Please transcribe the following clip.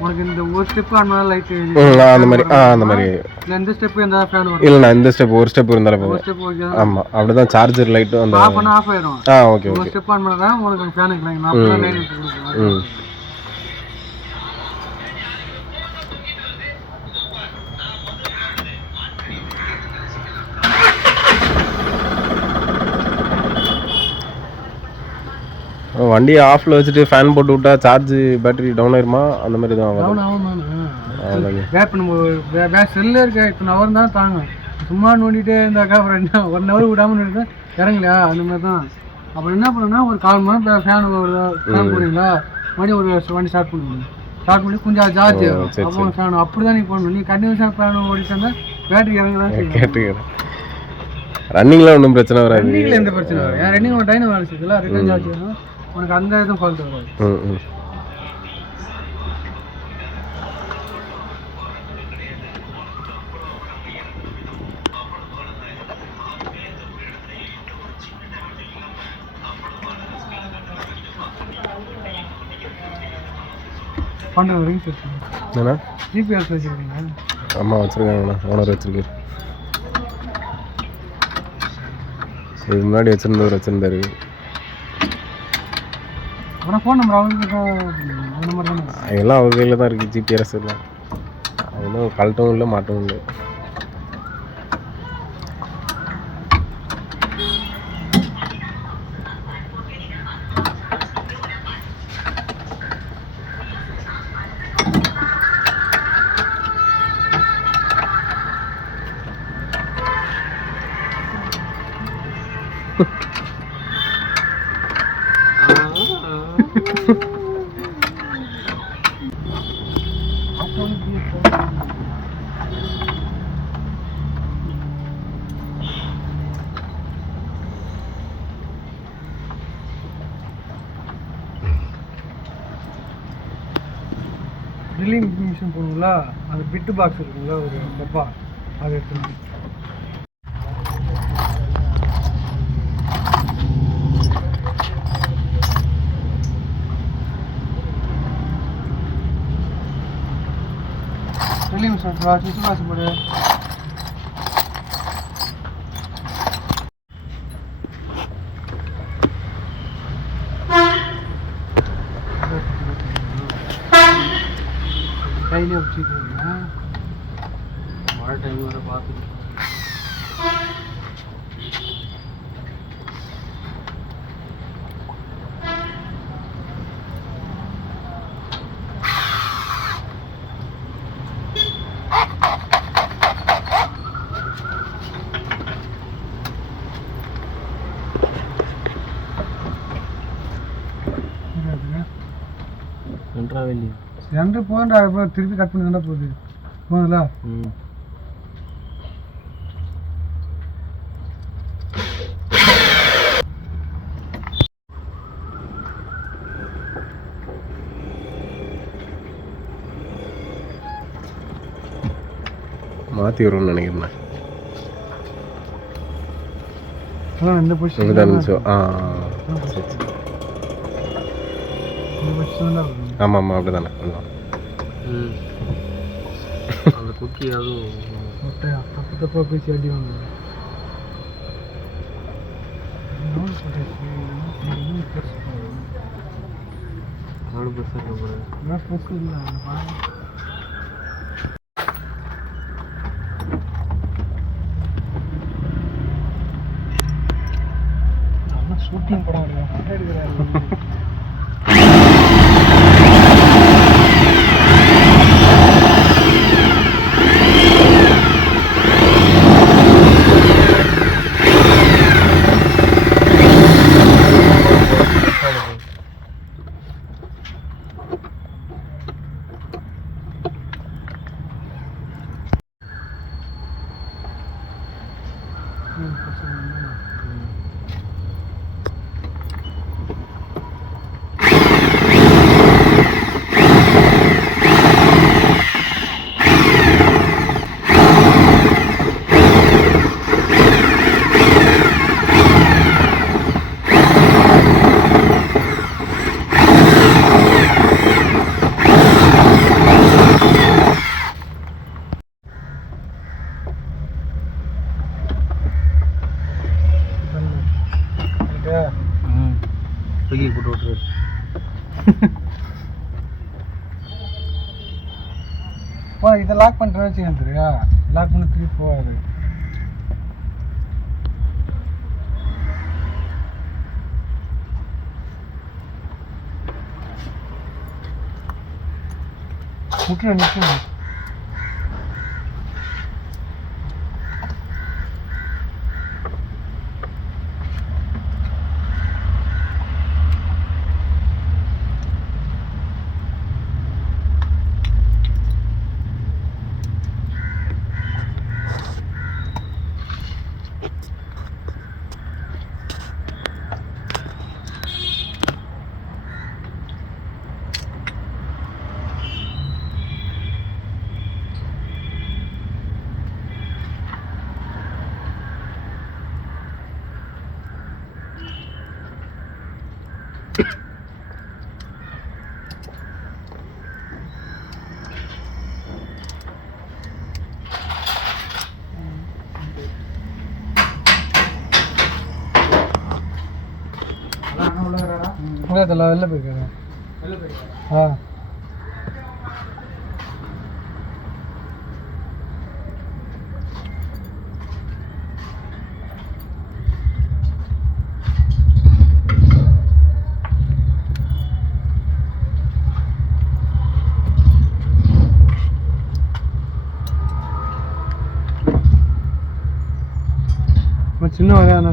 உனக்கு இந்த ஒரு ஸ்டெப் ஆனா லைட் அந்த மாதிரி இந்த ஸ்டெப் எந்த ஃபேன் வரும் இல்ல இந்த ஸ்டெப் ஒரு ஸ்டெப் இருந்தால போதும் ஆமா அப்படிதான் சார்ஜர் லைட் அந்த ஆஃப் பண்ணா ஆஃப் ஆயிடும் ஓகே ஒரு ஸ்டெப் ஆன் பண்ணா உங்களுக்கு ஃபேன் லைட் நான் அப்பதான் லைன் கொடுக்கிறேன் வண்டியை ஆஃப்ல வச்சுட்டு ஃபேன் போட்டு விட்டா சார்ஜ் பேட்டரி டவுன் ஆயிருமா அந்த மாதிரி தான் டவுன் ஆகும் பேக் நம்ம செல்ல இருக்க இப்போ ஹவர் தான் தாங்க சும்மா நோண்டிகிட்டே இருந்தாக்கா அப்புறம் என்ன 1 ஹவர் விடாமல் நோண்டிட்டு இறங்கலையா அந்த மாதிரி தான் அப்புறம் என்ன பண்ணணும்னா ஒரு 1/4 மணி நேரம் ஃபேன் போடுறீங்களா மறுபடியும் ஒரு வண்டி ஸ்டார்ட் பண்ணுவோம் ஸ்டார்ட் பண்ணி கொஞ்சம் சார்ஜ் அப்புறம் ஃபேன் அப்படி தான் நீ பண்ணணும் நீ கண்டினியூஸாக ஃபேன் ஓடிட்டு பேட்டரி இறங்கலாம் கேட்டுக்கிறேன் ரன்னிங்லாம் ஒன்றும் பிரச்சனை வராது ரன்னிங்கில் எந்த பிரச்சனை வராது ஏன் ரன்னிங் ஒரு டைம் வேலை செய்யுதுல ரிட்டர்ன் சார்ஜ் உனக்கு அந்த இதுவும் ஃபால்ட் வராது பண்ணுற ரிங்ஸ் வச்சுருக்கீங்க ஜிபிஎஸ் வச்சுருக்கீங்க ஆமாம் வச்சுருக்காங்கண்ணா ஓனர் வச்சுருக்காரு இதுக்கு முன்னாடி வச்சுருந்தாரு அப்புறம் ஃபோன் நம்பர் அவங்க நம்பர் தானே எல்லாம் அவங்க கையில் தான் இருக்குது ஜிபிஎஸ் எல்லாம் ஒன்றும் கழட்டவும் இல்லை மாட்டவும் இல்லை ட்ரில்லிங் மிஷின் போகணுங்களா அந்த பிட்டு பாக்ஸ் இருக்குங்களா ஒரு டப்பா அதை எடுத்துருங்க ட்ரில்லிங் மிஷின் சுவிட்ச் பாக்ஸ் போடு கையிலே வச்சுக்கோங்க மழை டைம் வர பார்த்துட்டு சென்டர் போகண்டா திருப்பி கட் பண்ணி தானே போகுது போகுதுல மாற்றி வரும்னு நினைக்கிறேன் இந்த பொசிஷன் ஆமாம் ஆமாம் அப்படி தானே அந்த குக்கி அதுவும் தப்பு தப்பாக பேசி அடி வாங்க ஷூட்டிங் படம் எடுக்கிறேன் வெளியே போட்டு விட்டுரு. இதை லாக் பண்ணுறேன் வச்சுக்கேன் தெரியா, லாக் பண்ண திருப்பி போகாது. முக்கிய நிற்கும். வெளில போயிருக்காரு. ஆ சின்ன வகையான